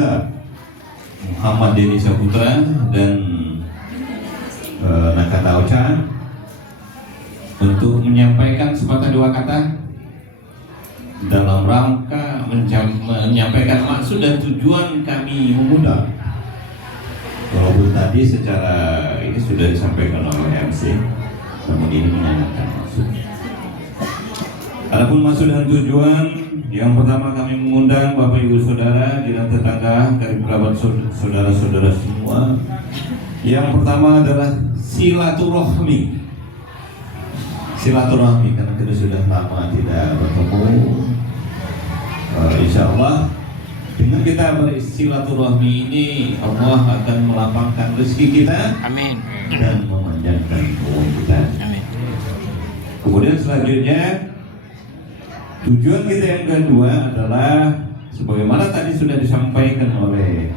Pemuda Muhammad Denny Saputra dan Nakata Ocha untuk menyampaikan sepatah dua kata dalam rangka menyampaikan maksud dan tujuan kami mengundang. Walaupun tadi secara ini sudah disampaikan oleh MC, namun ini menanyakan maksud. Adapun maksud dan tujuan, yang pertama kami mengundang Bapak Ibu Saudara, jiran tetangga, karib kerabat saudara-saudara semua. Yang pertama adalah silaturahmi. Silaturahmi karena kita sudah lama tidak bertemu. Insya Allah dengan kita bersilaturahmi ini Allah akan melapangkan rezeki kita. Amin. Dan memanjangkan umur kita. Amin. Kemudian selanjutnya tujuan kita yang kedua adalah sebagaimana tadi sudah disampaikan oleh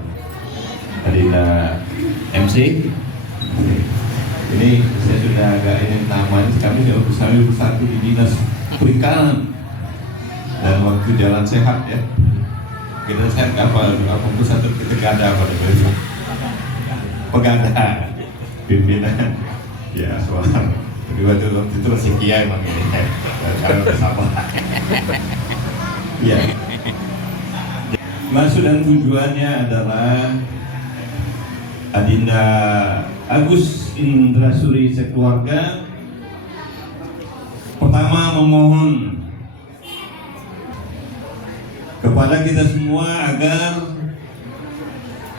Adinda MC. Ini saya sudah agak ini namanya kami bersatu di dinas perikanan dan waktu jalan sehat ya. Kita sehat apa satu kita gada pada itu pegada pimpinan ya soal kedua itu masih kia emang ini sekarang udah sama ya. Maksud dan tujuannya adalah Adinda Agus Indrasuri sekeluarga pertama memohon kepada kita semua agar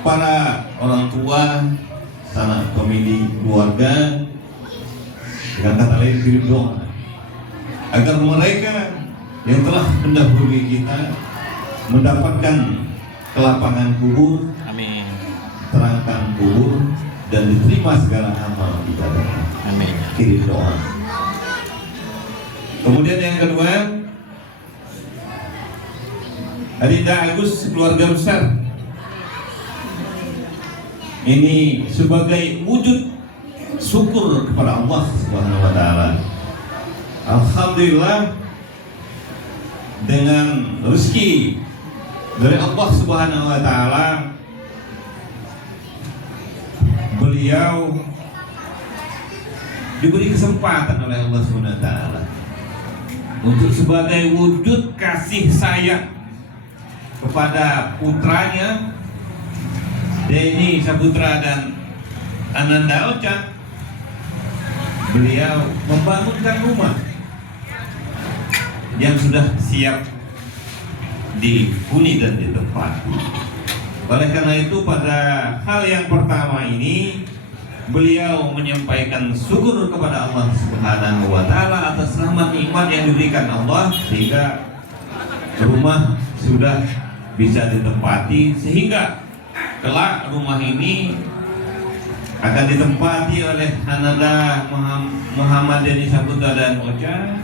para orang tua, sanak pemilih keluarga, dengan kata lain kirim doa agar mereka yang telah mendahului kita mendapatkan kelapangan kubur, Amin. terangkan kubur, dan diterima segala amal ibadah. Amin. Kirim doa. Kemudian yang kedua, Adinda Agus keluarga besar ini sebagai wujud syukur kepada Allah Subhanahu wa taala. Alhamdulillah dengan rezeki dari Allah Subhanahu wa taala beliau diberi kesempatan oleh Allah Subhanahu wa taala untuk sebagai wujud kasih sayang kepada putranya Denny Saputra dan Ananda Ocha. Beliau membangunkan rumah yang sudah siap dihuni dan ditempati. Oleh karena itu pada hal yang pertama ini beliau menyampaikan syukur kepada Allah Subhanahu wa taala atas rahmat nikmat yang diberikan Allah sehingga rumah sudah bisa ditempati, sehingga kelak rumah ini akan ditempati oleh Ananda Muhammad Denny Saputra dan Ocha,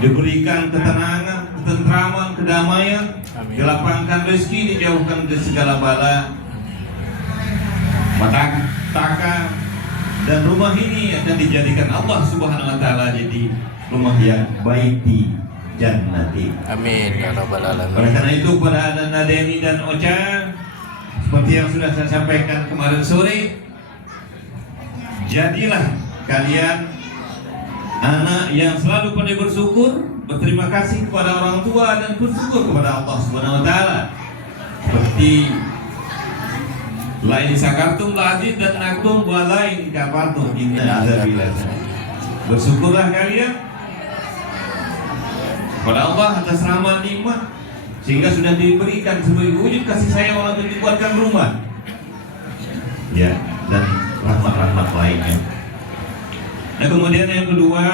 diberikan ketenangan, ketentraman, kedamaian, dilapangkan rezeki, dijauhkan dari segala bala malapetaka, dan rumah ini akan dijadikan Allah Subhanahu wa taala jadi rumah yang baik di jannati. Amin ya rabbal alamin. Oleh karena itu pada Ananda Denny dan Ocha, seperti yang sudah saya sampaikan kemarin sore, jadilah kalian anak yang selalu pandai bersyukur, berterima kasih kepada orang tua dan bersyukur kepada Allah Subhanahu wa taala. Seperti lain sakartum la'azid dan nakum wa lain kafartum inna azabillah. Bersyukurlah kalian kepada Allah atas rahmat nikmat sehingga sudah diberikan sebagai wujud kasih sayang Allah untuk dibuatkan rumah ya, dan rahmat-rahmat lainnya. Nah kemudian yang kedua,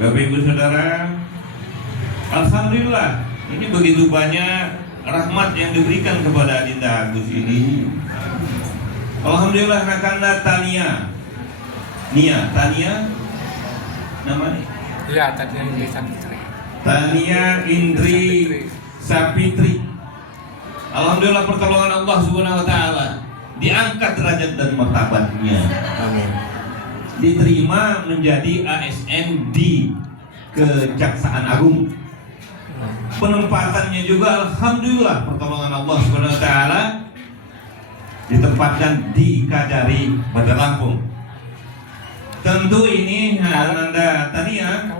Bapak Ibu Saudara, alhamdulillah ini begitu banyak rahmat yang diberikan kepada Adinda Agus ini. Alhamdulillah Nakanda Tania namanya? Ya, Tania Indri Sapitri. Tania Indri Sapitri. Alhamdulillah pertolongan Allah Subhanahu wa taala, diangkat derajat dan martabatnya. Amin. Diterima menjadi ASN di Kejaksaan Agung. Penempatannya juga alhamdulillah pertolongan Allah Subhanahu wa taala ditempatkan di Kajari, Bandar Lampung. Tentu ini Ananda Tania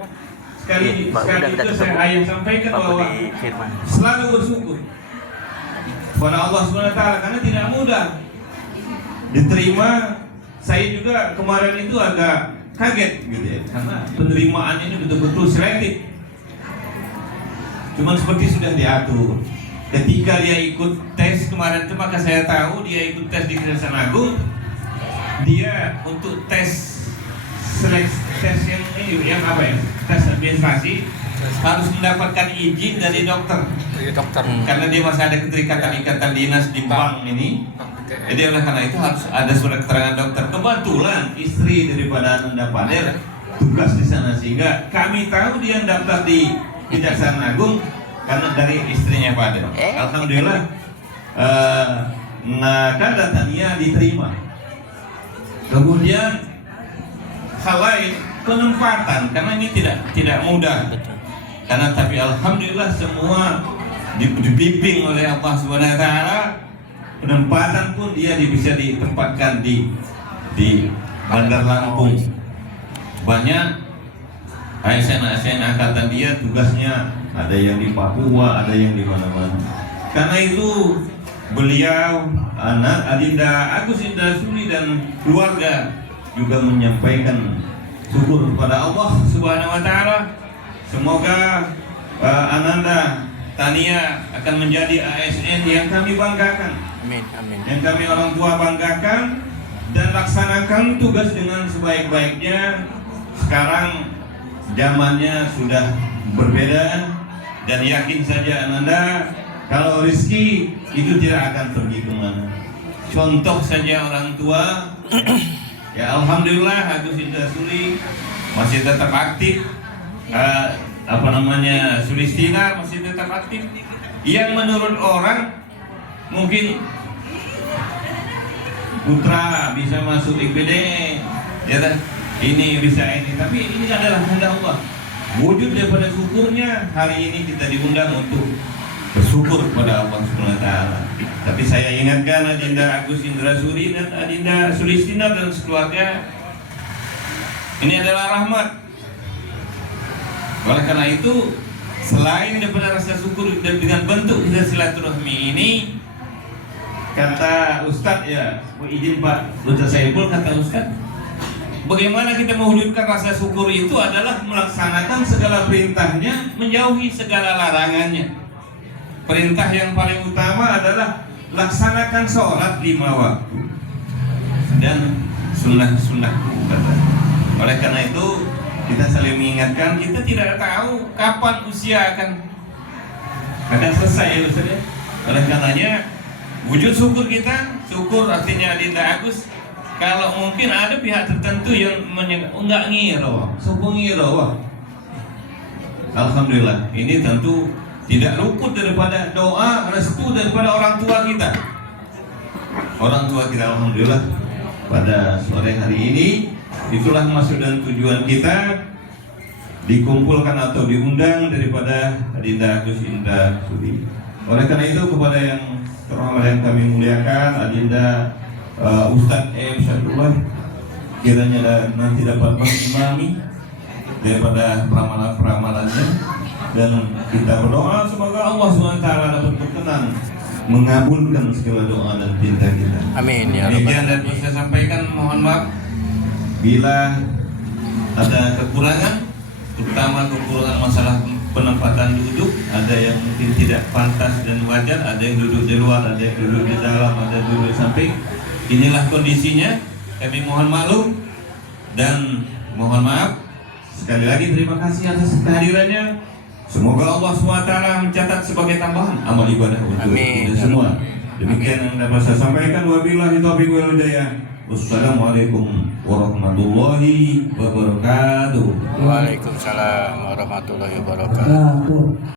sekali itu saya sampaikan bahwa selalu bersyukur kepada Allah SWT karena tidak mudah diterima. Saya juga kemarin itu agak kaget gitu ya, karena penerimaan ini betul-betul selektif. Cuman seperti sudah diatur. Ketika dia ikut tes kemarin itu, maka saya tahu dia ikut tes di Kejaksaan Agung. Dia untuk tes seleksi, tes yang apa ya? Tes administrasi harus mendapatkan izin dari dokter. Dari dokter. Karena dia masih ada keterikatan dinas di bank ini. Jadi oleh karena itu harus ada surat keterangan dokter. Kebetulan istri daripada Ananda Pader tugas di sana, sehingga kami tahu dia daftar di Kejaksaan Agung karena dari istrinya Pader. Alhamdulillah, Nanda Tania diterima. Kemudian hal lain, penempatan, karena ini tidak mudah. Karena tapi alhamdulillah semua dibimbing oleh Allah SWT. Penempatan pun dia bisa ditempatkan di Bandar Lampung. Banyak ASN angkatan dia tugasnya ada yang di Papua, ada yang di mana-mana. Karena itu beliau, anak Adinda Agus Indra Suli dan keluarga juga menyampaikan syukur kepada Allah Subhanahu wa taala. Semoga Ananda Tania akan menjadi ASN yang kami banggakan. Amin, amin. Yang kami orang tua banggakan, dan laksanakan tugas dengan sebaik-baiknya. Sekarang zamannya sudah berbeda, dan yakin saja Ananda kalau rezeki itu tidak akan pergi kemana. Contoh saja orang tua, ya alhamdulillah Agus Indra Suli masih tetap aktif. Sulistina masih tetap aktif. Yang menurut orang mungkin putra bisa masuk IPD, ya kan? Ini bisa ini, tapi ini adalah kehendak Allah. Wujud daripada syukurnya hari ini kita diundang untuk bersyukur kepada Allah Subhanahu wa taala. Tapi saya ingatkan Adinda Agus Indra Suri dan Adinda Sulistina dan sekeluarga, ini adalah rahmat. Oleh karena itu, selain daripada rasa syukur dan dengan bentuk kita silaturahmi ini, kata Ustadz ya, izin Pak Ustadz Saiful, kata Ustadz, bagaimana kita mewujudkan rasa syukur itu adalah melaksanakan segala perintahnya, menjauhi segala larangannya. Perintah yang paling utama adalah laksanakan sholat 5 waktu dan sunnah-sunnah. Oleh karena itu kita saling mengingatkan, kita tidak tahu kapan usia akan selesai ya Ustaz ya. Oleh karenanya wujud syukur kita, syukur artinya Adinda Agus, kalau mungkin ada pihak tertentu yang enggak ngiro, syukur ngiro. Alhamdulillah, ini tentu tidak luput daripada doa, restu daripada orang tua kita. Orang tua kita alhamdulillah pada sore hari ini, itulah maksud dan tujuan kita dikumpulkan atau diundang daripada Adinda Agus Indra Suli. Oleh karena itu kepada yang terhormat yang kami muliakan, Adinda Ustadz Syarullah, kiranya nanti dapat mengimami daripada peramalan-peramalannya, dan kita berdoa semoga Allah SWT dapat berkenan mengabulkan segala doa dan pinta kita. Amin ya Rabbal Rabbal alamin. Dan saya sampaikan, mohon maaf bila ada kekurangan, terutama kekurangan masalah penempatan duduk, ada yang mungkin tidak pantas dan wajar, ada yang duduk di luar, ada yang duduk di dalam, ada yang duduk di samping. Inilah kondisinya, kami mohon maklum dan mohon maaf. Sekali lagi terima kasih atas kehadirannya. Semoga Allah SWT mencatat sebagai tambahan amal ibadah untuk kita semua. Demikian yang dapat saya sampaikan. Wabillahi taufiq wal hidayah. Wassalamualaikum warahmatullahi wabarakatuh. Waalaikumsalam warahmatullahi wabarakatuh.